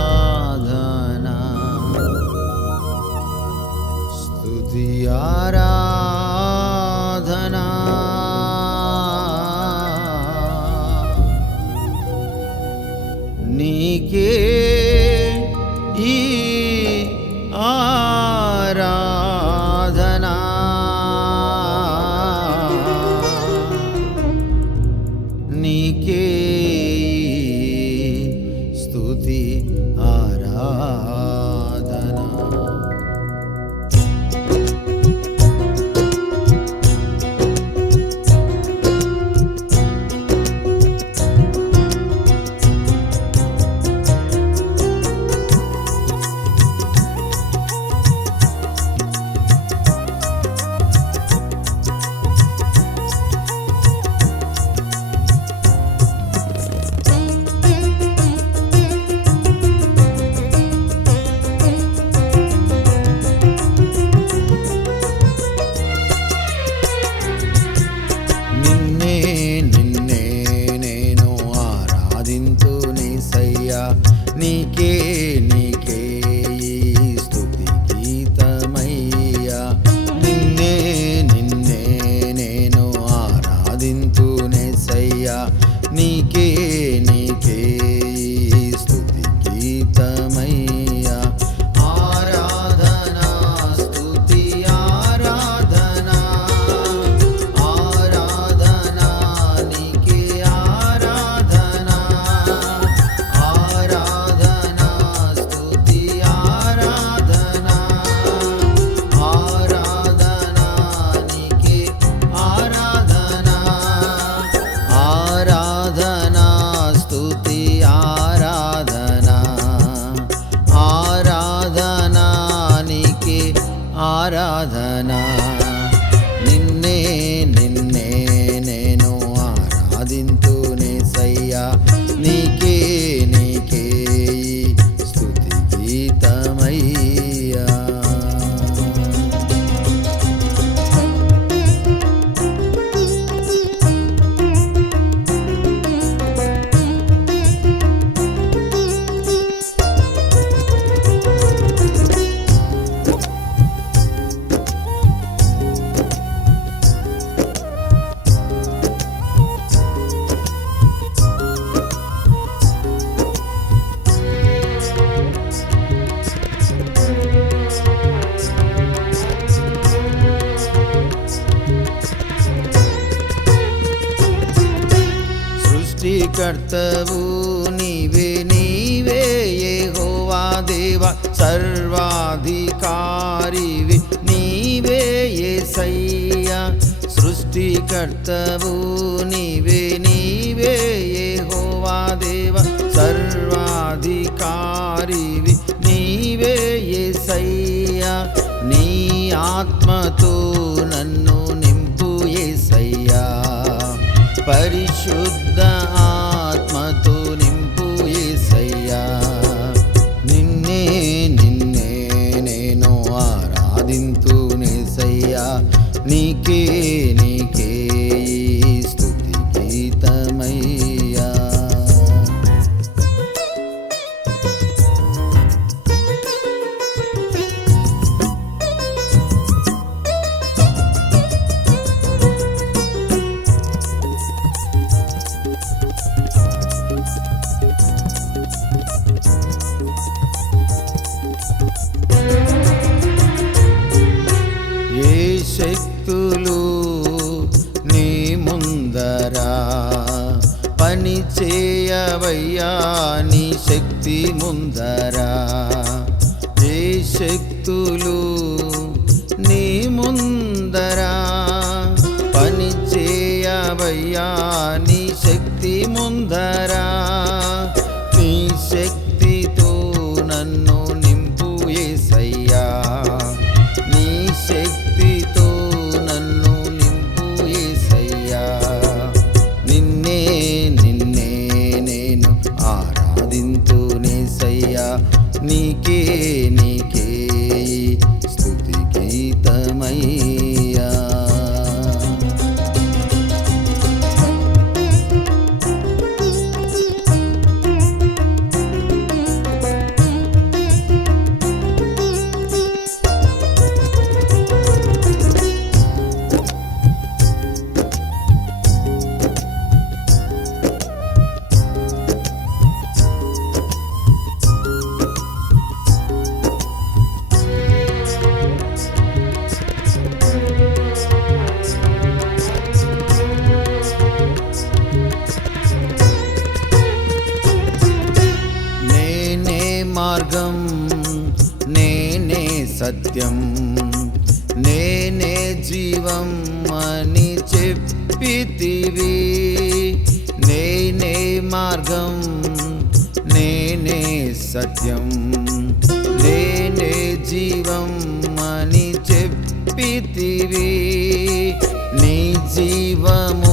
ఆరాధనా స్తుతి ఆరాధనా నీకే ఈ ఆరాధనా నీకే స్తుతి ఆరాధనా. నిన్నే నిన్నే నేను ఆరాధింతునేసయ్యా, నీకే నీకే ఈ స్తుతి గీతమయ్యా. నిన్నే నిన్నే నేను ఆరాధింతునేసయ్యా, నీకే నీకే ఈ స్తుతి గీతమయ్యా. ఆరాధనా స్తుతి ఆరాధనా ఆరాధనా నీకే ఆరాధనా. ఆరాధనా స్తుతి ఆరాధనా ఆరాధనా నీకే ఆరాధనా. ఆరాధనా స్తుతి ఆరాధనా ఆరాధనా నీకే ఆరాధనా. నిన్నే నిన్నే నేను ఆరాధింతునేసయ్యా, నీకే నీకే ఈ స్తుతి గీతమయ్యా. సృష్టికర్తవు నీవే నీవే యెహోవా దేవా, సర్వాధికారివి నీవే యేసయ్యా. సృష్టికర్తవు నీవే నీవే యెహోవా దేవా, సర్వాధికారివి నీవే యేసయ్యా. నీ ఆత్మతో నన్ను నింపు యేసయ్యా, పరిశుద్ధ ఆత్మతో నింపు యేసయ్యా. నిన్నే నిన్నే నేను ఆరాధింతునేసయ్యా, నీకే నీకే ఈ స్తుతి గీతమయ్యా. ఏ శక్తులు నీ ముందరా పని చేయవయ్యా, నీ శక్తి ముందరా. ఏ శక్తులు నీ ముందరా పని చేయవయ్యా, నీ శక్తి ముందరా. నీ శక్తితో నన్ను నింపు యేసయ్యా, నీ శక్తితో నన్ను నింపు యేసయ్యా. నిన్నే నిన్నే నేను ఆరాధింతునేసయ్యా, నీకే నీకే ఈ స్తుతి గీతమయ్యా. సత్యం నేనే జీవం అని చెప్పితివి, నేనే మార్గం నేనే సత్యం నేనే జీవం అని చెప్పితివి, నీ జీవము